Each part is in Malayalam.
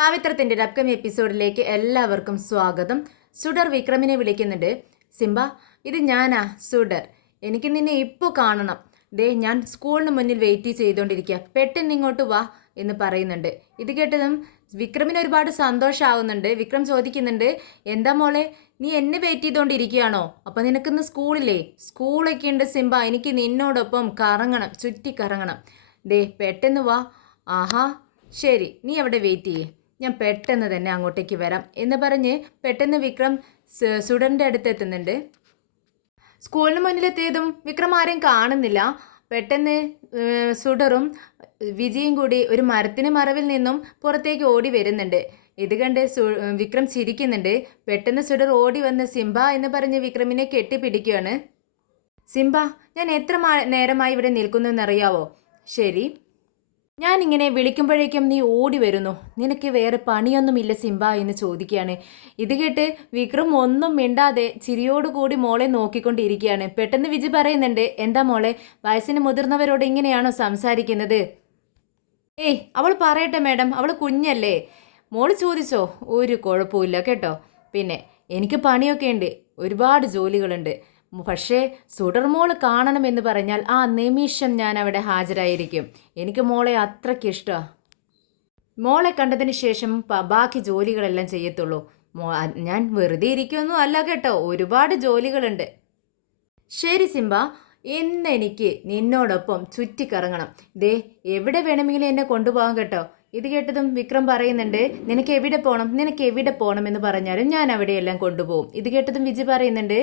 പാവിത്രത്തിന്റെ ഒരു അപ്കമിങ് എപ്പിസോഡിലേക്ക് എല്ലാവർക്കും സ്വാഗതം. സുഡർ വിക്രമിനെ വിളിക്കുന്നുണ്ട്. സിംബ, ഇത് ഞാനാ സുഡർ. എനിക്ക് നിന്നെ ഇപ്പോൾ കാണണം. ദേ, ഞാൻ സ്കൂളിന് മുന്നിൽ വെയിറ്റ് ചെയ്തുകൊണ്ടിരിക്കുക. പെട്ടെന്ന് ഇങ്ങോട്ട് വാ എന്ന് പറയുന്നുണ്ട്. ഇത് കേട്ടതും വിക്രമിന് ഒരുപാട് സന്തോഷമാവുന്നുണ്ട്. വിക്രം ചോദിക്കുന്നുണ്ട്, എന്താ മോളെ, നീ എന്നെ വെയിറ്റ് ചെയ്തുകൊണ്ടിരിക്കുകയാണോ? അപ്പം നിനക്കിന്ന് സ്കൂളില്ലേ? സ്കൂളൊക്കെ ഉണ്ട് സിംബ, എനിക്ക് നിന്നോടൊപ്പം കറങ്ങണം, ചുറ്റി കറങ്ങണം. ദേ, പെട്ടെന്ന് വാ. ആഹാ, ശരി, നീ അവിടെ വെയിറ്റ് ചെയ്യേ, ഞാൻ പെട്ടെന്ന് തന്നെ അങ്ങോട്ടേക്ക് വരാം എന്ന് പറഞ്ഞ് പെട്ടെന്ന് വിക്രം സുഡറിൻ്റെ അടുത്ത് എത്തുന്നുണ്ട്. സ്കൂളിന് മുന്നിലെത്തിയതും വിക്രം ആരെയും കാണുന്നില്ല. പെട്ടെന്ന് സുഡറും വിജിയും കൂടി ഒരു മരത്തിന് മറവിൽ നിന്നും പുറത്തേക്ക് ഓടി വരുന്നുണ്ട്. ഇത് കണ്ട് വിക്രം ചിരിക്കുന്നുണ്ട്. പെട്ടെന്ന് സുഡർ ഓടി വന്ന് സിംബ എന്ന് പറഞ്ഞ് വിക്രമിനെ കെട്ടിപ്പിടിക്കുകയാണ്. സിംബ, ഞാൻ എത്ര നേരമായി ഇവിടെ നിൽക്കുന്നു എന്നറിയാവോ? ശരി, ഞാനിങ്ങനെ വിളിക്കുമ്പോഴേക്കും നീ ഓടി വരുന്നു. നിനക്ക് വേറെ പണിയൊന്നുമില്ല സിംബ എന്ന് ചോദിക്കുകയാണ്. ഇത് കേട്ട് വിക്രം ഒന്നും മിണ്ടാതെ ചിരിയോടുകൂടി മോളെ നോക്കിക്കൊണ്ടിരിക്കുകയാണ്. പെട്ടെന്ന് വിജി പറയുന്നുണ്ട്, എന്താ മോളെ, വയസ്സിന് മുതിർന്നവരോട് ഇങ്ങനെയാണോ സംസാരിക്കുന്നത്? ഏയ്, അവൾ പറയട്ടെ മാഡം, അവൾ കുഞ്ഞല്ലേ. മോള് ചോദിച്ചോ, ഒരു കുഴപ്പമില്ല കേട്ടോ. പിന്നെ എനിക്ക് പണിയൊക്കെ ഉണ്ട്, ഒരുപാട് ജോലികളുണ്ട്. പക്ഷേ സുഡർമോള് കാണണമെന്ന് പറഞ്ഞാൽ ആ നിമിഷം ഞാൻ അവിടെ ഹാജരായിരിക്കും. എനിക്ക് മോളെ അത്രയ്ക്ക് ഇഷ്ടമാണ്. മോളെ കണ്ടതിന് ശേഷം ബാക്കി ജോലികളെല്ലാം ചെയ്യത്തുള്ളൂ. ഞാൻ വെറുതെ ഇരിക്കുമൊന്നും അല്ല കേട്ടോ, ഒരുപാട് ജോലികളുണ്ട്. ശരി സിംബ, ഇന്നെനിക്ക് നിന്നോടൊപ്പം ചുറ്റിക്കറങ്ങണം. ദേ, എവിടെ വേണമെങ്കിലും എന്നെ കൊണ്ടുപോകാം കേട്ടോ. ഇത് കേട്ടതും വിക്രം പറയുന്നുണ്ട്, നിനക്ക് എവിടെ പോകണം, നിനക്ക് എവിടെ പോകണം എന്ന് പറഞ്ഞാലും ഞാൻ അവിടെയെല്ലാം കൊണ്ടുപോകും. ഇത് കേട്ടതും വിജി പറയുന്നുണ്ട്,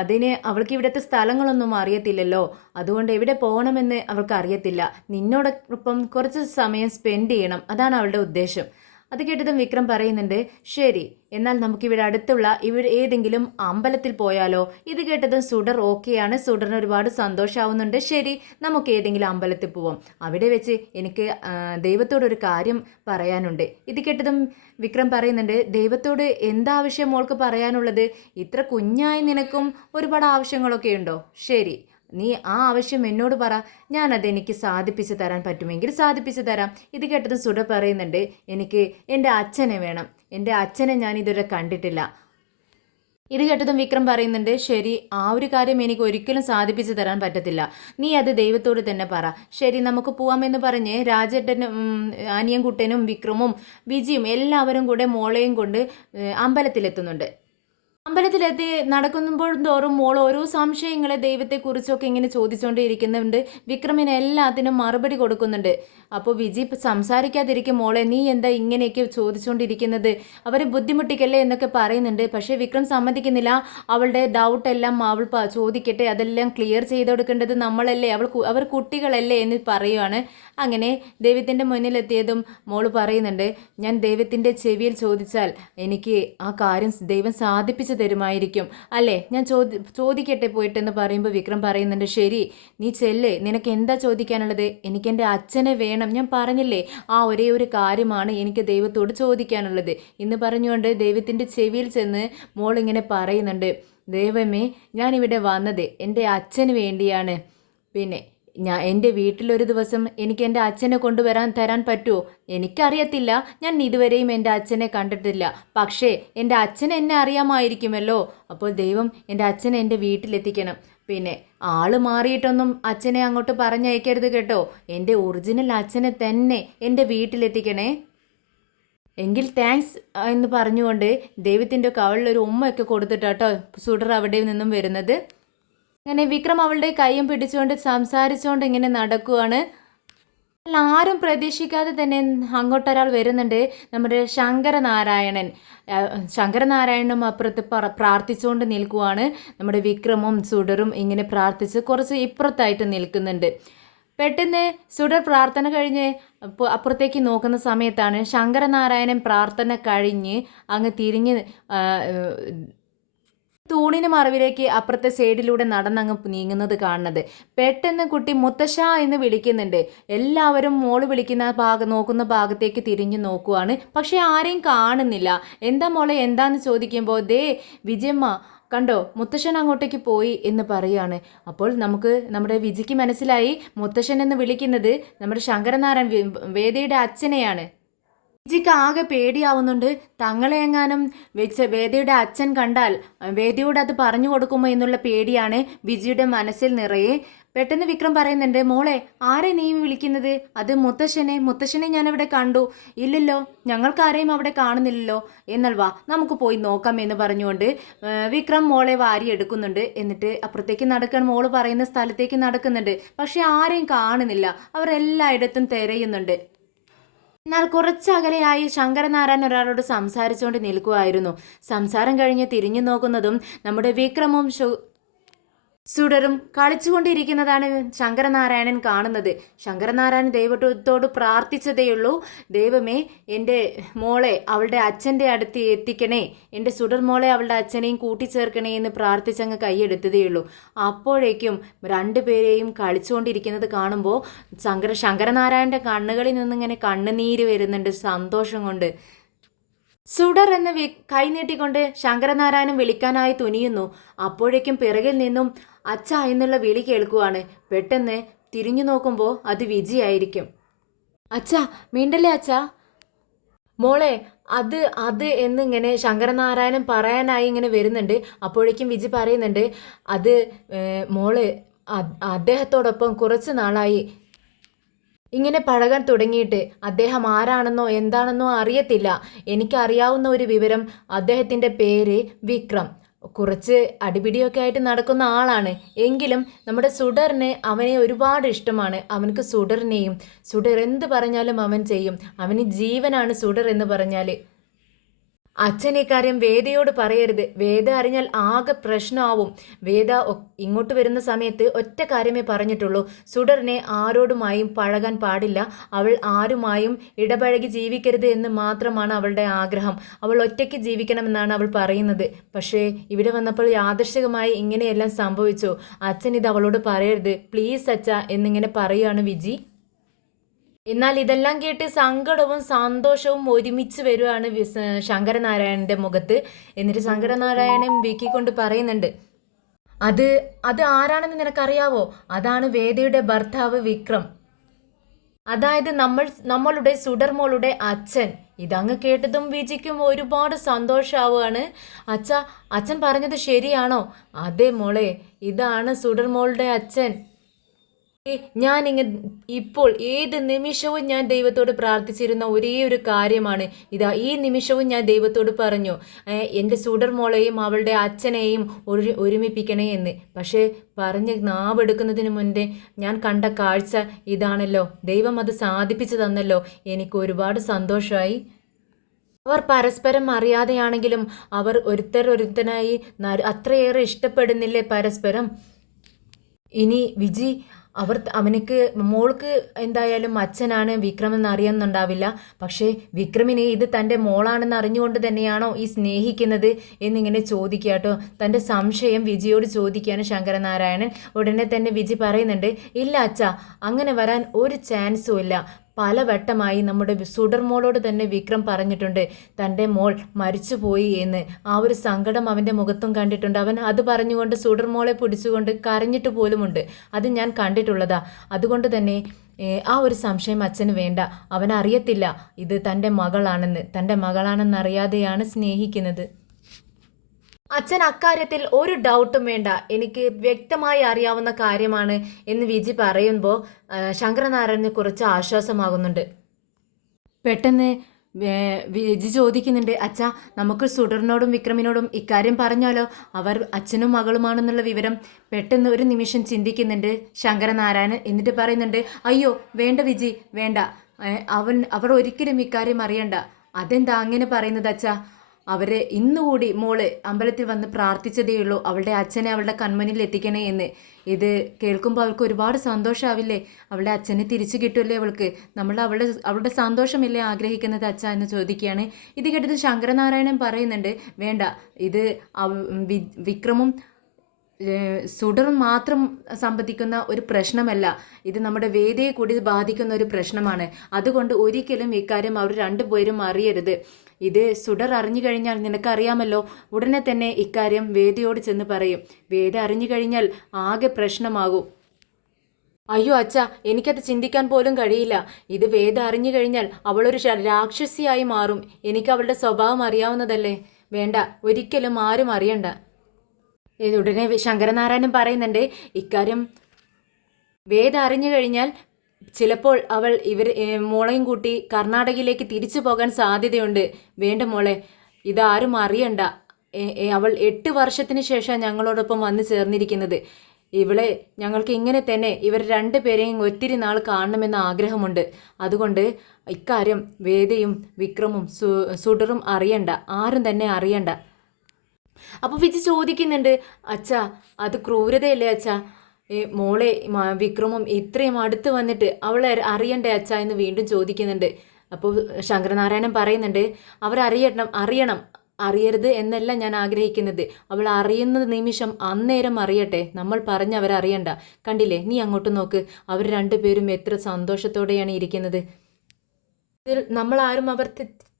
അതിന് അവൾക്ക് ഇവിടുത്തെ സ്ഥലങ്ങളൊന്നും അറിയത്തില്ലല്ലോ, അതുകൊണ്ട് എവിടെ പോകണമെന്ന് അവൾക്ക് അറിയത്തില്ല. നിന്നോടൊപ്പം കുറച്ച് സമയം സ്പെൻഡ് ചെയ്യണം, അതാണ് അവളുടെ ഉദ്ദേശം. അത് കേട്ടതും വിക്രം പറയുന്നുണ്ട്, ശരി, എന്നാൽ നമുക്കിവിടെ അടുത്തുള്ള ഇവിടെ ഏതെങ്കിലും അമ്പലത്തിൽ പോയാലോ? ഇത് കേട്ടതും സുഡർ ഓക്കെയാണ്. സുഡറിന് ഒരുപാട് സന്തോഷമാവുന്നുണ്ട്. ശരി, നമുക്ക് ഏതെങ്കിലും അമ്പലത്തിൽ പോവാം. അവിടെ വെച്ച് എനിക്ക് ദൈവത്തോടൊരു കാര്യം പറയാനുണ്ട്. ഇത് കേട്ടതും വിക്രം പറയുന്നുണ്ട്, ദൈവത്തോട് എന്താവശ്യം മോൾക്ക് പറയാനുള്ളത്? ഇത്ര കുഞ്ഞായി നിനക്കും ഒരുപാട് ആവശ്യങ്ങളൊക്കെ ഉണ്ടോ? ശരി, നീ ആ ആവശ്യം എന്നോട് പറ, ഞാനതെനിക്ക് സാധിപ്പിച്ച് തരാൻ പറ്റുമെങ്കിൽ സാധിപ്പിച്ച് തരാം. ഇത് കേട്ടതും സുഡ പറയുന്നുണ്ട്, എനിക്ക് എൻ്റെ അച്ഛനെ വേണം. എൻ്റെ അച്ഛനെ ഞാൻ ഇതുവരെ കണ്ടിട്ടില്ല. ഇത് കേട്ടതും വിക്രം പറയുന്നുണ്ട്, ശരി, ആ ഒരു കാര്യം എനിക്ക് ഒരിക്കലും സാധിപ്പിച്ച് തരാൻ പറ്റത്തില്ല. നീ അത് ദൈവത്തോട് തന്നെ പറ. ശരി, നമുക്ക് പോവാമെന്ന് പറഞ്ഞ് രാജേട്ടനും അനിയൻകുട്ടനും വിക്രമും വിജിയും എല്ലാവരും കൂടെ മോളെയും കൊണ്ട് അമ്പലത്തിലെത്തുന്നുണ്ട്. അമ്പലത്തിലെത്തി നടക്കുമ്പോൾ തോറും മോൾ ഓരോ സംശയങ്ങളെ ദൈവത്തെക്കുറിച്ചൊക്കെ ഇങ്ങനെ ചോദിച്ചുകൊണ്ടേ വിക്രമിന് എല്ലാത്തിനും മറുപടി കൊടുക്കുന്നുണ്ട്. അപ്പോൾ വിജി സംസാരിക്കാതിരിക്കും, മോളെ നീ എന്താ ഇങ്ങനെയൊക്കെ ചോദിച്ചുകൊണ്ടിരിക്കുന്നത്, അവരെ ബുദ്ധിമുട്ടിക്കല്ലേ എന്നൊക്കെ പറയുന്നുണ്ട്. പക്ഷേ വിക്രം സമ്മതിക്കുന്നില്ല. അവളുടെ ഡൗട്ടെല്ലാം അവൾ ചോദിക്കട്ടെ, അതെല്ലാം ക്ലിയർ ചെയ്ത് കൊടുക്കേണ്ടത് നമ്മളല്ലേ, അവർ കുട്ടികളല്ലേ എന്ന് പറയുവാണ്. അങ്ങനെ ദൈവത്തിൻ്റെ മുന്നിലെത്തിയതും മോള് പറയുന്നുണ്ട്, ഞാൻ ദൈവത്തിൻ്റെ ചെവിയിൽ ചോദിച്ചാൽ എനിക്ക് ആ കാര്യം ദൈവം സാധിപ്പിച്ച് തരുമായിരിക്കും അല്ലേ, ഞാൻ ചോദിക്കട്ടെ പോയിട്ടെന്ന് പറയുമ്പോൾ വിക്രം പറയുന്നുണ്ട്, ശരി, നീ ചെല്ല്, നിനക്ക് എന്താ ചോദിക്കാനുള്ളത്? എനിക്ക് എൻ്റെ അച്ഛനെ വേണം, ഞാൻ പറഞ്ഞില്ലേ, ആ ഒരേ ഒരു കാര്യമാണ് എനിക്ക് ദൈവത്തോട് ചോദിക്കാനുള്ളത് എന്ന് പറഞ്ഞുകൊണ്ട് ദൈവത്തിൻ്റെ ചെവിയിൽ ചെന്ന് മോൾ ഇങ്ങനെ പറയുന്നുണ്ട്, ദൈവമേ, ഞാനിവിടെ വന്നത് എൻ്റെ അച്ഛന് വേണ്ടിയാണ്. പിന്നെ എൻ്റെ വീട്ടിലൊരു ദിവസം എനിക്ക് എൻ്റെ അച്ഛനെ തരാൻ പറ്റുമോ? എനിക്കറിയത്തില്ല, ഞാൻ ഇതുവരെയും എൻ്റെ അച്ഛനെ കണ്ടിട്ടില്ല. പക്ഷേ എൻ്റെ അച്ഛൻ എന്നെ അറിയാമായിരിക്കുമല്ലോ. അപ്പോൾ ദൈവം എൻ്റെ അച്ഛനെ എൻ്റെ വീട്ടിലെത്തിക്കണം. പിന്നെ ആള് മാറിയിട്ടൊന്നും അച്ഛനെ അങ്ങോട്ട് പറഞ്ഞയക്കരുത് കേട്ടോ. എൻ്റെ ഒറിജിനൽ അച്ഛനെ തന്നെ എൻ്റെ വീട്ടിലെത്തിക്കണേ. എങ്കിൽ താങ്ക്സ് എന്ന് പറഞ്ഞുകൊണ്ട് ദൈവത്തിൻ്റെ കവളിലൊരു ഉമ്മയൊക്കെ കൊടുത്തിട്ടാട്ടോ സുഡർ അവിടെ നിന്നും വരുന്നത്. അങ്ങനെ വിക്രം അവളുടെ കൈയും പിടിച്ചുകൊണ്ട് സംസാരിച്ചുകൊണ്ട് ഇങ്ങനെ നടക്കുവാണ്. അല്ല, ആരും പ്രതീക്ഷിക്കാതെ തന്നെ അങ്ങോട്ടൊരാൾ വരുന്നുണ്ട്. നമ്മുടെ ശങ്കരനാരായണനും അപ്പുറത്ത് പ്രാർത്ഥിച്ചുകൊണ്ട് നിൽക്കുവാണ്. നമ്മുടെ വിക്രമും സുഡറും ഇങ്ങനെ പ്രാർത്ഥിച്ച് കുറച്ച് ഇപ്പുറത്തായിട്ട് നിൽക്കുന്നുണ്ട്. പെട്ടെന്ന് സുഡർ പ്രാർത്ഥന കഴിഞ്ഞ് അപ്പുറത്തേക്ക് നോക്കുന്ന സമയത്താണ് ശങ്കരനാരായണൻ പ്രാർത്ഥന കഴിഞ്ഞ് അങ്ങ് തിരിഞ്ഞ് തൂണിന് മറവിലേക്ക് അപ്പുറത്തെ സൈഡിലൂടെ നടന്നങ്ങ് നീങ്ങുന്നത് കാണുന്നത്. പെട്ടെന്ന് കുട്ടി മുത്തശ്ശ എന്ന് വിളിക്കുന്നുണ്ട്. എല്ലാവരും മോള് വിളിക്കുന്ന നോക്കുന്ന ഭാഗത്തേക്ക് തിരിഞ്ഞു നോക്കുവാണ്. പക്ഷെ ആരെയും കാണുന്നില്ല. എന്താ മോളെ, എന്താന്ന് ചോദിക്കുമ്പോൾ ദേ വിജയമ്മ കണ്ടോ, മുത്തശ്ശൻ അങ്ങോട്ടേക്ക് പോയി എന്ന് പറയുകയാണ്. അപ്പോൾ നമ്മുടെ വിജിക്ക് മനസ്സിലായി മുത്തശ്ശൻ എന്ന് വിളിക്കുന്നത് നമ്മുടെ ശങ്കരനാരായൺ വേദയുടെ അച്ഛനെയാണ്. വിജിക്ക് ആകെ പേടിയാവുന്നുണ്ട്. തങ്ങളെ എങ്ങാനും വെച്ച് വേദയുടെ അച്ഛൻ കണ്ടാൽ വേദയോട് അത് പറഞ്ഞു കൊടുക്കുമോ എന്നുള്ള പേടിയാണ് വിജിയുടെ മനസ്സിൽ നിറയെ. പെട്ടെന്ന് വിക്രം പറയുന്നുണ്ട്, മോളെ ആരെ നീ വിളിക്കുന്നത്? അത് മുത്തശ്ശനെ ഞാനവിടെ കണ്ടു. ഇല്ലല്ലോ, ഞങ്ങൾക്കാരെയും അവിടെ കാണുന്നില്ലല്ലോ. എന്നാൽ വാ നമുക്ക് പോയി നോക്കാം എന്ന് പറഞ്ഞുകൊണ്ട് വിക്രം മോളെ വാരി എടുക്കുന്നുണ്ട്. എന്നിട്ട് അപ്പുറത്തേക്ക് നടക്കാൻ മോള് പറയുന്ന സ്ഥലത്തേക്ക് നടക്കുന്നുണ്ട്. പക്ഷെ ആരെയും കാണുന്നില്ല. അവർ എല്ലായിടത്തും തിരയുന്നുണ്ട്. എന്നാൽ കുറച്ചകലെയായി ശങ്കരനാരായണൻ ഒരാളോട് സംസാരിച്ചുകൊണ്ട് നിൽക്കുമായിരുന്നു. സംസാരം കഴിഞ്ഞ് തിരിഞ്ഞു നോക്കുന്നതും നമ്മുടെ വിക്രമും സുഡറും കളിച്ചുകൊണ്ടിരിക്കുന്നതാണ് ശങ്കരനാരായണൻ കാണുന്നത്. ശങ്കരനാരായണൻ ദൈവത്തോട് പ്രാർത്ഥിച്ചതേയുള്ളൂ, ദൈവമേ എൻ്റെ മോളെ അവളുടെ അച്ഛൻ്റെ അടുത്ത് എത്തിക്കണേ, എൻ്റെ സുഡർ മോളെ അവളുടെ അച്ഛനെയും കൂട്ടിച്ചേർക്കണേ എന്ന് പ്രാർത്ഥിച്ചങ്ങ് കൈയെടുത്തതേയുള്ളൂ. അപ്പോഴേക്കും രണ്ടുപേരെയും കളിച്ചുകൊണ്ടിരിക്കുന്നത് കാണുമ്പോൾ ശങ്കരനാരായണൻ്റെ കണ്ണുകളിൽ നിന്നിങ്ങനെ കണ്ണുനീര് വരുന്നുണ്ട് സന്തോഷം കൊണ്ട്. സുഡർ എന്ന് കൈനീട്ടിക്കൊണ്ട് ശങ്കരനാരായണൻ വിളിക്കാനായി തുനിയുന്നു. അപ്പോഴേക്കും പിറകിൽ നിന്നും അച്ഛ എന്നുള്ള വിളി കേൾക്കുവാണ്. പെട്ടെന്ന് തിരിഞ്ഞു നോക്കുമ്പോൾ അത് വിജിയായിരിക്കും. അച്ഛ മീണ്ടല്ലേ അച്ഛ? മോളെ അത് അത് എന്നിങ്ങനെ ശങ്കരനാരായണൻ പറയാനായി ഇങ്ങനെ വരുന്നുണ്ട്. അപ്പോഴേക്കും വിജി പറയുന്നുണ്ട്, അത് മോള് അദ്ദേഹത്തോടൊപ്പം കുറച്ച് നാളായി ഇങ്ങനെ പഴകാൻ തുടങ്ങിയിട്ട്. അദ്ദേഹം ആരാണെന്നോ എന്താണെന്നോ അറിയത്തില്ല. എനിക്കറിയാവുന്ന ഒരു വിവരം, അദ്ദേഹത്തിൻ്റെ പേര് വിക്രം. കുറച്ച് അടിപിടിയൊക്കെ ആയിട്ട് നടക്കുന്ന ആളാണ്. എങ്കിലും നമ്മുടെ സുഡറിന് അവനെ ഒരുപാട് ഇഷ്ടമാണ്. അവനക്ക് സുഡർ എന്ത് പറഞ്ഞാലും അവൻ ചെയ്യും. അവന് ജീവനാണ് സുഡർ എന്ന് പറഞ്ഞാൽ. അച്ഛൻ ഇക്കാര്യം വേദയോട് പറയരുത്. വേദ അറിഞ്ഞാൽ ആകെ പ്രശ്നമാവും. വേദ ഇങ്ങോട്ട് വരുന്ന സമയത്ത് ഒറ്റ കാര്യമേ പറഞ്ഞിട്ടുള്ളൂ, സുഡറിനെ ആരോടുമായും പഴകാൻ പാടില്ല, അവൾ ആരുമായും ഇടപഴകി ജീവിക്കരുത് എന്ന് മാത്രമാണ് അവളുടെ ആഗ്രഹം. അവൾ ഒറ്റയ്ക്ക് ജീവിക്കണമെന്നാണ് അവൾ പറയുന്നത്. പക്ഷേ ഇവിടെ വന്നപ്പോൾ യാദൃശ്ചികമായി ഇങ്ങനെയെല്ലാം സംഭവിച്ചു. അച്ഛൻ ഇത് അവളോട് പറയരുത്, പ്ലീസ് അച്ഛ എന്നിങ്ങനെ പറയുകയാണ് വിജി. എന്നാൽ ഇതെല്ലാം കേട്ട് സങ്കടവും സന്തോഷവും ഒരുമിച്ച് വരുവാണ് ശങ്കരനാരായണന്റെ മുഖത്ത്. എന്നിട്ട് ശങ്കരനാരായണൻ വീക്കിക്കൊണ്ട് പറയുന്നുണ്ട്, അത് അത് ആരാണെന്ന് നിനക്കറിയാവോ? അതാണ് വേദയുടെ ഭർത്താവ് വിക്രം. അതായത് നമ്മളുടെ സുഡർമോളുടെ അച്ഛൻ. ഇതങ്ങ് കേട്ടതും വിജിക്കും ഒരുപാട് സന്തോഷമാവുകയാണ്. അച്ഛൻ പറഞ്ഞത് ശരിയാണോ? അതെ മോളെ, ഇതാണ് സുഡർമോളുടെ അച്ഛൻ. ഇപ്പോൾ ഏത് നിമിഷവും ഞാൻ ദൈവത്തോട് പ്രാർത്ഥിച്ചിരുന്ന ഒരേ ഒരു കാര്യമാണ് ഇതാ. ഈ നിമിഷവും ഞാൻ ദൈവത്തോട് പറഞ്ഞു, എൻ്റെ സുഡർ മോളെയും അവളുടെ അച്ഛനെയും ഒരുമിപ്പിക്കണേ എന്ന്. പക്ഷേ പറഞ്ഞ് നാവെടുക്കുന്നതിന് മുൻപേ ഞാൻ കണ്ട കാഴ്ച ഇതാണല്ലോ. ദൈവം അത് സാധിപ്പിച്ചു തന്നല്ലോ. എനിക്ക് ഒരുപാട് സന്തോഷമായി. അവർ പരസ്പരം അറിയാതെയാണെങ്കിലും അവർ ഒരുത്തനായി അത്രയേറെ ഇഷ്ടപ്പെടുന്നില്ലേ പരസ്പരം. ഇനി വിജി അവനക്ക് മോൾക്ക് എന്തായാലും അച്ഛനാണ് വിക്രമെന്ന് അറിയുന്നുണ്ടാവില്ല. പക്ഷേ വിക്രമിനെ ഇത് തൻ്റെ മോളാണെന്ന് അറിഞ്ഞുകൊണ്ട് തന്നെയാണോ ഈ സ്നേഹിക്കുന്നത് എന്നിങ്ങനെ ചോദിക്കാട്ടോ. തൻ്റെ സംശയം വിജിയോട് ചോദിക്കുകയാണ് ശങ്കരനാരായണൻ. ഉടനെ തന്നെ വിജി പറയുന്നുണ്ട്, ഇല്ല അച്ഛ, അങ്ങനെ വരാൻ ഒരു ചാൻസും ഇല്ല. പലവട്ടമായി നമ്മുടെ സുഡർ മോളോട് തന്നെ വിക്രം പറഞ്ഞിട്ടുണ്ട് തൻ്റെ മോൾ മരിച്ചുപോയി എന്ന്. ആ ഒരു സങ്കടം അവൻ്റെ മുഖത്തും കണ്ടിട്ടുണ്ട്. അവൻ അത് പറഞ്ഞുകൊണ്ട് സുഡർ മോളെ പിടിച്ചുകൊണ്ട് കരഞ്ഞിട്ട് പോലുമുണ്ട്. അത് ഞാൻ കണ്ടിട്ടുള്ളതാ. അതുകൊണ്ട് തന്നെ ആ ഒരു സംശയം അച്ഛന് വേണ്ട. അവനറിയത്തില്ല ഇത് തൻ്റെ മകളാണെന്നറിയാതെയാണ് സ്നേഹിക്കുന്നത്. അച്ഛൻ അക്കാര്യത്തിൽ ഒരു ഡൗട്ടും വേണ്ട, എനിക്ക് വ്യക്തമായി അറിയാവുന്ന കാര്യമാണ് എന്ന് വിജി പറയുമ്പോൾ ശങ്കരനാരായണന് കുറച്ച് ആശ്വാസമാകുന്നുണ്ട്. പെട്ടെന്ന് വിജി ചോദിക്കുന്നുണ്ട്, അച്ഛാ നമുക്ക് സുഡറിനോടും വിക്രമിനോടും ഇക്കാര്യം പറഞ്ഞാലോ? അവർ അച്ഛനും മകളുമാണെന്നുള്ള വിവരം പെട്ടെന്ന് ഒരു നിമിഷം ചിന്തിക്കുന്നുണ്ട് ശങ്കരനാരായണൻ. എന്നിട്ട് പറയുന്നുണ്ട്, അയ്യോ വേണ്ട വിജി, വേണ്ട. അവർ ഒരിക്കലും ഇക്കാര്യം അറിയണ്ട. അതെന്താ അങ്ങനെ പറയുന്നത് അച്ഛാ? അവരെ ഇന്നുകൂടി മോള് അമ്പലത്തിൽ വന്ന് പ്രാർത്ഥിച്ചതേയുള്ളൂ അവളുടെ അച്ഛനെ അവളുടെ കൺമുന്നിൽ എത്തിക്കണേ എന്ന്. ഇത് കേൾക്കുമ്പോൾ അവൾക്ക് ഒരുപാട് സന്തോഷമാവില്ലേ? അവളുടെ അച്ഛനെ തിരിച്ചു കിട്ടുമല്ലേ അവൾക്ക്? നമ്മൾ അവളുടെ സന്തോഷമല്ലേ ആഗ്രഹിക്കുന്നത് അച്ഛ എന്ന് ചോദിക്കുകയാണ്. ഇത് കേട്ടത് ശങ്കരനാരായണൻ പറയുന്നുണ്ട്, വേണ്ട, ഇത് വിക്രമും സുഡറും മാത്രം സംബന്ധിക്കുന്ന ഒരു പ്രശ്നമല്ല, ഇത് നമ്മുടെ വേദയെ കൂടി ബാധിക്കുന്ന ഒരു പ്രശ്നമാണ്. അതുകൊണ്ട് ഒരിക്കലും ഇക്കാര്യം അവർ രണ്ടുപേരും അറിയരുത്. ഇത് സുഡർ അറിഞ്ഞു കഴിഞ്ഞാൽ നിനക്കറിയാമല്ലോ, ഉടനെ തന്നെ ഇക്കാര്യം വേദയോട് ചെന്ന് പറയും. വേദ അറിഞ്ഞു കഴിഞ്ഞാൽ ആകെ പ്രശ്നമാകും. അയ്യോ അച്ഛാ, എനിക്കത് ചിന്തിക്കാൻ പോലും കഴിയില്ല. ഇത് വേദ അറിഞ്ഞു കഴിഞ്ഞാൽ അവളൊരു രാക്ഷസിയായി മാറും. എനിക്ക് അവളുടെ സ്വഭാവം അറിയാവുന്നതല്ലേ. വേണ്ട, ഒരിക്കലും ആരും അറിയണ്ട. ഉടനെ ശങ്കരനാരായണൻ പറയുന്നുണ്ട്, ഇക്കാര്യം വേദ അറിഞ്ഞു കഴിഞ്ഞാൽ ചിലപ്പോൾ അവൾ മോളെയും കൂട്ടി കർണാടകയിലേക്ക് തിരിച്ചു പോകാൻ സാധ്യതയുണ്ട്. വേണ്ട മോളെ, ഇതാരും അറിയണ്ട. അവൾ 8 വർഷത്തിന് ശേഷം ഞങ്ങളോടൊപ്പം വന്നു ചേർന്നിരിക്കുന്നത്. ഇവളെ ഞങ്ങൾക്ക് ഇങ്ങനെ തന്നെ ഇവർ രണ്ടുപേരെയും ഒത്തിരി നാൾ കാണണമെന്ന് ആഗ്രഹമുണ്ട്. അതുകൊണ്ട് ഇക്കാര്യം വേദയും വിക്രമും സുഡറും അറിയണ്ട, ആരും തന്നെ അറിയണ്ട. അപ്പോൾ വിജി ചോദിക്കുന്നുണ്ട്, അച്ഛാ അത് ക്രൂരതയല്ലേ അച്ഛാ? മോളെ വിക്രമും ഇത്രയും അടുത്ത് വന്നിട്ട് അവളെ അറിയണ്ടേ അച്ഛാ എന്ന് വീണ്ടും ചോദിക്കുന്നുണ്ട്. അപ്പോൾ ശങ്കരനാരായണൻ പറയുന്നുണ്ട്, അറിയണം. അറിയരുത് എന്നല്ല ഞാൻ ആഗ്രഹിക്കുന്നത്. അവൾ അറിയുന്ന നിമിഷം അന്നേരം അറിയട്ടെ. നമ്മൾ പറഞ്ഞ് അവരറിയണ്ട. കണ്ടില്ലേ, നീ അങ്ങോട്ട് നോക്ക്, അവർ രണ്ടുപേരും എത്ര സന്തോഷത്തോടെയാണ് ഇരിക്കുന്നത്. ഇതിൽ നമ്മളാരും അവർ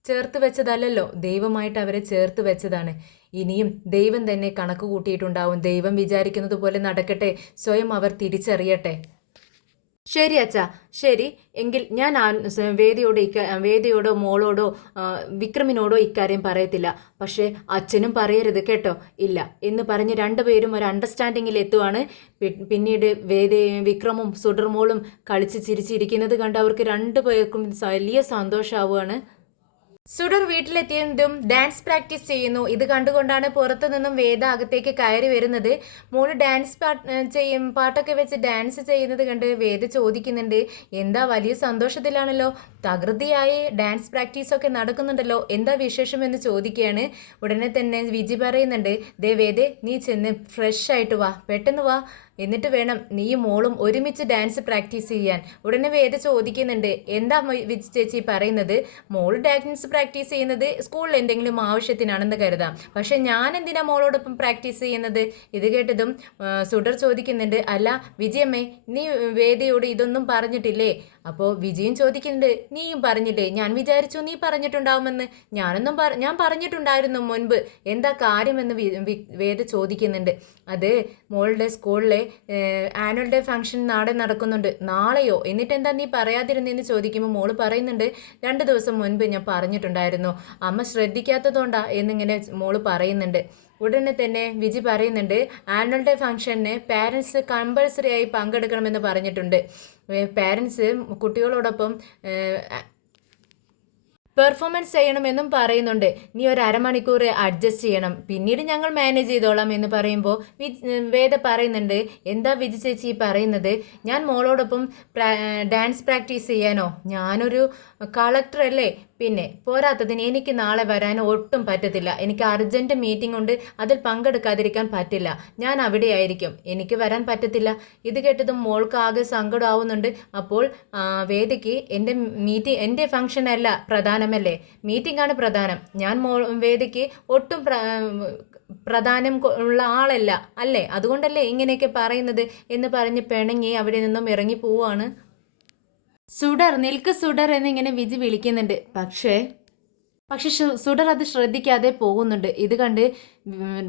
ചേർത്ത് വെച്ചതല്ലല്ലോ, ദൈവമായിട്ട് അവരെ ചേർത്ത് വെച്ചതാണ്. ഇനിയും ദൈവം തന്നെ കണക്ക് കൂട്ടിയിട്ടുണ്ടാവും. ദൈവം വിചാരിക്കുന്നത് പോലെ നടക്കട്ടെ, സ്വയം അവർ തിരിച്ചറിയട്ടെ. ശരി അച്ഛാ, ശരി എങ്കിൽ ഞാൻ വേദിയോടോ മോളോടോ വിക്രമിനോടോ ഇക്കാര്യം പറയത്തില്ല. പക്ഷേ അച്ഛനും പറയരുത് കേട്ടോ. ഇല്ല എന്ന് പറഞ്ഞ് രണ്ടുപേരും ഒരു അണ്ടർസ്റ്റാൻഡിങ്ങിൽ എത്തുവാണ്. പിന്നീട് വിക്രമും സുഡർമോളും കളിച്ച് ചിരിച്ചിരിക്കുന്നത് കണ്ട് അവർക്ക് രണ്ടുപേർക്കും വലിയ സന്തോഷമാവുകയാണ്. സുഡർ വീട്ടിലെത്തിയതും ഡാൻസ് പ്രാക്ടീസ് ചെയ്യുന്നു. ഇത് കണ്ടുകൊണ്ടാണ് പുറത്തു നിന്നും വേദ അകത്തേക്ക് കയറി വരുന്നത്. മോള് ഡാൻസ് പാട്ടൊക്കെ വെച്ച് ഡാൻസ് ചെയ്യുന്നത് കണ്ട് വേദ ചോദിക്കുന്നുണ്ട്, എന്താ വലിയ സന്തോഷത്തിലാണല്ലോ, തകൃതിയായി ഡാൻസ് പ്രാക്ടീസൊക്കെ നടക്കുന്നുണ്ടല്ലോ, എന്താ വിശേഷം എന്ന് ചോദിക്കുകയാണ്. ഉടനെ തന്നെ വിജി പറയുന്നുണ്ട്, ദേ വേദേ, നീ ചെന്ന് ഫ്രഷ് ആയിട്ട് വാ, പെട്ടെന്ന് വാ, എന്നിട്ട് വേണം നീയും മോളും ഒരുമിച്ച് ഡാൻസ് പ്രാക്ടീസ് ചെയ്യാൻ. ഉടനെ വേദ ചോദിക്കുന്നുണ്ട്, എന്താ വിജി ചേച്ചി പറയുന്നത്? മോൾ ഡാൻസ് പ്രാക്ടീസ് ചെയ്യുന്നത് സ്കൂളിൽ എന്തെങ്കിലും ആവശ്യത്തിനാണെന്ന് കരുതാം, പക്ഷെ ഞാൻ എന്തിനാ മോളോടൊപ്പം പ്രാക്ടീസ് ചെയ്യുന്നത്? ഇത് കേട്ടതും സുഡർ ചോദിക്കുന്നുണ്ട്, അല്ല വിജയമ്മേ, നീ വേദയോട് ഇതൊന്നും പറഞ്ഞിട്ടില്ലേ? അപ്പോൾ വിജയൻ ചോദിക്കുന്നുണ്ട്, നീയും പറഞ്ഞില്ലേ? ഞാൻ വിചാരിച്ചു നീ പറഞ്ഞിട്ടുണ്ടാവുമെന്ന്. ഞാൻ പറഞ്ഞിട്ടുണ്ടായിരുന്നു മുൻപ്, എന്താ കാര്യമെന്ന് വേദ ചോദിക്കുന്നുണ്ട്. അത് മോളുടെ സ്കൂളിലെ ആനുവൽ ഡേ ഫംഗ്ഷൻ നാളെ നടക്കുന്നുണ്ട്. നാളെയോ? എന്നിട്ട് എന്താ നീ പറയാതിരുന്നെന്ന് ചോദിക്കുമ്പോൾ മോള് പറയുന്നുണ്ട്, 2 ദിവസം മുൻപ് ഞാൻ പറഞ്ഞിട്ടുണ്ടായിരുന്നു, അമ്മ ശ്രദ്ധിക്കാത്തതുകൊണ്ടാ എന്നിങ്ങനെ മോള് പറയുന്നുണ്ട്. ഉടനെ തന്നെ വിജി പറയുന്നുണ്ട്, ആനുവൽ ഡേ ഫംഗ്ഷന് പാരൻസ് കമ്പൾസറി ആയി പങ്കെടുക്കണമെന്ന് പറഞ്ഞിട്ടുണ്ട്. പാരൻസ് കുട്ടികളോടൊപ്പം പെർഫോമൻസ് ചെയ്യണമെന്നും പറയുന്നുണ്ട്. നീ ഒരു അരമണിക്കൂർ അഡ്ജസ്റ്റ് ചെയ്യണം, പിന്നീട് ഞങ്ങൾ മാനേജ് ചെയ്തോളാം എന്ന് പറയുമ്പോൾ വേദ പറയുന്നുണ്ട്, എന്താ വിജി ചേച്ചി പറയുന്നത്? ഞാൻ മോളോടൊപ്പം ഡാൻസ് പ്രാക്ടീസ് ചെയ്യാനോ? ഞാനൊരു കളക്ടർ അല്ലേ? പിന്നെ പോരാത്തതിന് എനിക്ക് നാളെ വരാൻ ഒട്ടും പറ്റത്തില്ല. എനിക്ക് അർജൻറ്റ് മീറ്റിംഗ് ഉണ്ട്, അതിൽ പങ്കെടുക്കാതിരിക്കാൻ പറ്റില്ല. ഞാൻ അവിടെ ആയിരിക്കും, എനിക്ക് വരാൻ പറ്റത്തില്ല. ഇത് കേട്ടതും മോൾക്ക് ആകെ സങ്കടമാവുന്നുണ്ട്. അപ്പോൾ വേദിക്ക് എൻ്റെ ഫംഗ്ഷൻ അല്ല പ്രധാനമല്ലേ, മീറ്റിംഗ് ആണ് പ്രധാനം. ഞാൻ വേദിക്ക് ഒട്ടും പ്രധാനം ഉള്ള ആളല്ല അല്ലേ, അതുകൊണ്ടല്ലേ ഇങ്ങനെയൊക്കെ പറയുന്നത് എന്ന് പറഞ്ഞ് പിണങ്ങി അവിടെ നിന്നും ഇറങ്ങി പോവുകയാണ്. സുഡർ, നിൽക്ക് സുഡർ എന്നിങ്ങനെ വിജി വിളിക്കുന്നുണ്ട്. പക്ഷേ സുഡർ അത് ശ്രദ്ധിക്കാതെ പോകുന്നുണ്ട്. ഇത് കണ്ട്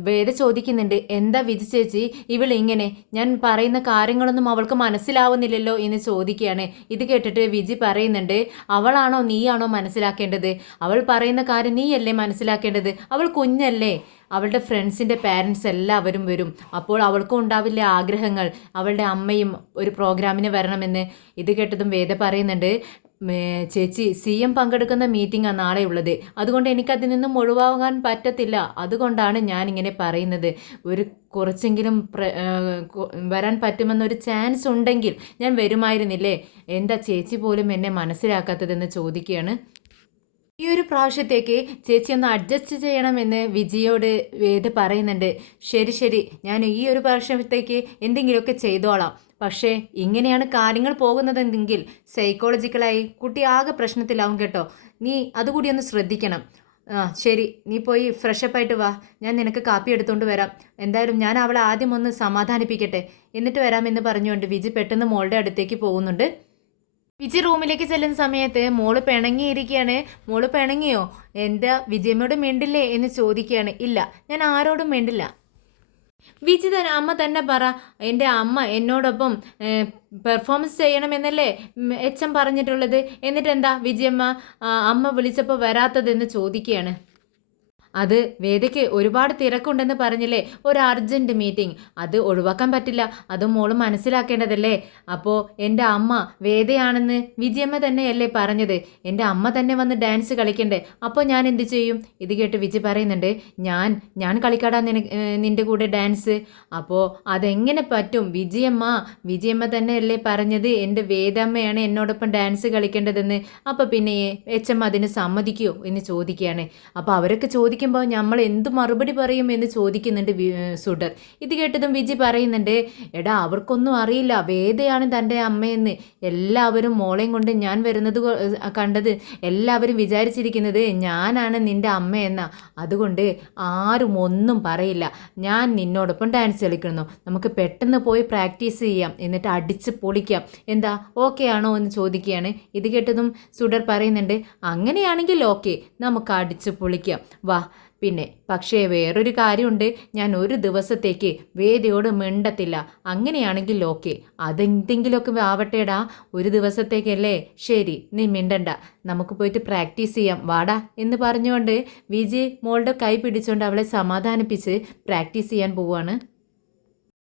വേദ ചോദിക്കുന്നുണ്ട്, എന്താ വിജി ചേച്ചി ഇവളിങ്ങനെ, ഞാൻ പറയുന്ന കാര്യങ്ങളൊന്നും അവൾക്ക് മനസ്സിലാവുന്നില്ലല്ലോ എന്ന് ചോദിക്കുകയാണ്. ഇത് കേട്ടിട്ട് വിജി പറയുന്നുണ്ട്, അവളാണോ നീയാണോ മനസ്സിലാക്കേണ്ടത്? അവൾ പറയുന്ന കാര്യം നീയല്ലേ മനസ്സിലാക്കേണ്ടത്? അവൾ കുഞ്ഞല്ലേ, അവളുടെ ഫ്രണ്ട്സിൻ്റെ പാരൻസ് എല്ലാവരും വരും, അപ്പോൾ അവൾക്കും ഉണ്ടാവില്ല ആഗ്രഹങ്ങൾ, അവളുടെ അമ്മയും ഒരു പ്രോഗ്രാമിന് വരണമെന്ന്. ഇത് കേട്ടതും വേദ പറയുന്നുണ്ട്, ചേച്ചി CM പങ്കെടുക്കുന്ന മീറ്റിംഗാണ് നാളെ ഉള്ളത്, അതുകൊണ്ട് എനിക്കതിൽ നിന്നും ഒഴിവാകാൻ പറ്റത്തില്ല. അതുകൊണ്ടാണ് ഞാനിങ്ങനെ പറയുന്നത്. ഒരു കുറച്ചെങ്കിലും വരാൻ പറ്റുമെന്നൊരു ചാൻസ് ഉണ്ടെങ്കിൽ ഞാൻ വരുമായിരുന്നില്ലേ? എന്താ ചേച്ചി പോലും എന്നെ മനസ്സിലാക്കാത്തതെന്ന് ചോദിക്കുകയാണ്. ഈ ഒരു പ്രാവശ്യത്തേക്ക് ചേച്ചി ഒന്ന് അഡ്ജസ്റ്റ് ചെയ്യണമെന്ന് വിജിയോട് വേദ പറയുന്നുണ്ട്. ശരി, ഞാൻ ഈ ഒരു പ്രാവശ്യത്തേക്ക് എന്തെങ്കിലുമൊക്കെ ചെയ്തോളാം. പക്ഷേ ഇങ്ങനെയാണ് കാര്യങ്ങൾ പോകുന്നതെങ്കിൽ സൈക്കോളജിക്കലായി കുട്ടി ആകെ പ്രശ്നത്തിലാവും കേട്ടോ. നീ അതുകൂടി ഒന്ന് ശ്രദ്ധിക്കണം. ശരി, നീ പോയി ഫ്രഷപ്പായിട്ട് വാ, ഞാൻ നിനക്ക് കാപ്പി എടുത്തുകൊണ്ട് വരാം. എന്തായാലും ഞാൻ അവളെ ആദ്യം ഒന്ന് സമാധാനിപ്പിക്കട്ടെ, എന്നിട്ട് വരാമെന്ന് പറഞ്ഞുകൊണ്ട് വിജി പെട്ടെന്ന് മോളുടെ അടുത്തേക്ക് പോകുന്നുണ്ട്. വിജി റൂമിലേക്ക് ചെല്ലുന്ന സമയത്ത് മോള് പിണങ്ങിയിരിക്കുകയാണ്. മോള് പിണങ്ങിയോ? എന്താ വിജയമ്മയോട് മിണ്ടില്ലേ എന്ന് ചോദിക്കുകയാണ്. ഇല്ല, ഞാൻ ആരോടും മിണ്ടില്ല. വിജി തന്നെ അമ്മ തന്നെ പറ, എൻ്റെ അമ്മ എന്നോടൊപ്പം പെർഫോമൻസ് ചെയ്യണമെന്നല്ലേ എച്ച് എം പറഞ്ഞിട്ടുള്ളത്. എന്നിട്ടെന്താ വിജിയമ്മ അമ്മ വിളിച്ചപ്പോൾ വരാത്തതെന്ന് ചോദിക്കുകയാണ്. അത് വേദയ്ക്ക് ഒരുപാട് തിരക്കുണ്ടെന്ന് പറഞ്ഞില്ലേ, ഒരു അർജൻറ്റ് മീറ്റിംഗ്, അത് ഒഴിവാക്കാൻ പറ്റില്ല. അത് മോള് മനസ്സിലാക്കേണ്ടതല്ലേ. അപ്പോൾ എൻ്റെ അമ്മ വേദയാണെന്ന് വിജയമ്മ തന്നെയല്ലേ പറഞ്ഞത്. എൻ്റെ അമ്മ തന്നെ വന്ന് ഡാൻസ് കളിക്കണ്ടേ, അപ്പോൾ ഞാൻ എന്ത് ചെയ്യും? ഇത് കേട്ട് വിജി പറയുന്നുണ്ട്, ഞാൻ കളിക്കാടാ നിൻ്റെ കൂടെ ഡാൻസ്. അപ്പോൾ അതെങ്ങനെ പറ്റും വിജയമ്മ തന്നെയല്ലേ പറഞ്ഞത് എൻ്റെ വേദമ്മയാണ് എന്നോടൊപ്പം ഡാൻസ് കളിക്കേണ്ടതെന്ന്. അപ്പോൾ പിന്നെ എച്ച് എം അതിന് സമ്മതിക്കുമോ എന്ന് ചോദിക്കുകയാണ്. അപ്പോൾ അവരൊക്കെ ചോദിക്കുമ്പോൾ നമ്മൾ എന്ത് മറുപടി പറയും എന്ന് ചോദിക്കുന്നുണ്ട് സുഡർ. ഇത് കേട്ടതും വിജി പറയുന്നുണ്ട്, എടാ അവർക്കൊന്നും അറിയില്ല വേദയാണ് തൻ്റെ അമ്മയെന്ന്. എല്ലാവരും മോളെയും കൊണ്ട് ഞാൻ വരുന്നത് കണ്ടത് എല്ലാവരും വിചാരിച്ചിരിക്കുന്നത് ഞാനാണ് നിൻ്റെ അമ്മയെന്ന. അതുകൊണ്ട് ആരും ഒന്നും പറയില്ല. ഞാൻ നിന്നോടൊപ്പം ഡാൻസ് കളിക്കുന്നു, നമുക്ക് പെട്ടെന്ന് പോയി പ്രാക്ടീസ് ചെയ്യാം, എന്നിട്ട് അടിച്ച് പൊളിക്കാം. എന്താ ഓക്കെ ആണോ എന്ന് ചോദിക്കുകയാണ്. ഇത് കേട്ടതും സുഡർ പറയുന്നുണ്ട്, അങ്ങനെയാണെങ്കിൽ ഓക്കെ, നമുക്ക് അടിച്ച് പൊളിക്കാം, വാ. പിന്നെ പക്ഷേ വേറൊരു കാര്യമുണ്ട്, ഞാൻ ഒരു ദിവസത്തേക്ക് വേദയോട് മിണ്ടത്തില്ല. അങ്ങനെയാണെങ്കിൽ ഓക്കെ, അതെന്തെങ്കിലുമൊക്കെ ആവട്ടേടാ, ഒരു ദിവസത്തേക്കല്ലേ, ശരി നീ മിണ്ടണ്ട, നമുക്ക് പോയിട്ട് പ്രാക്ടീസ് ചെയ്യാം, വാടാ എന്ന് പറഞ്ഞുകൊണ്ട് വിജി മോളുടെ കൈ പിടിച്ചുകൊണ്ട് അവളെ സമാധാനിപ്പിച്ച് പ്രാക്ടീസ് ചെയ്യാൻ പോവുകയാണ്.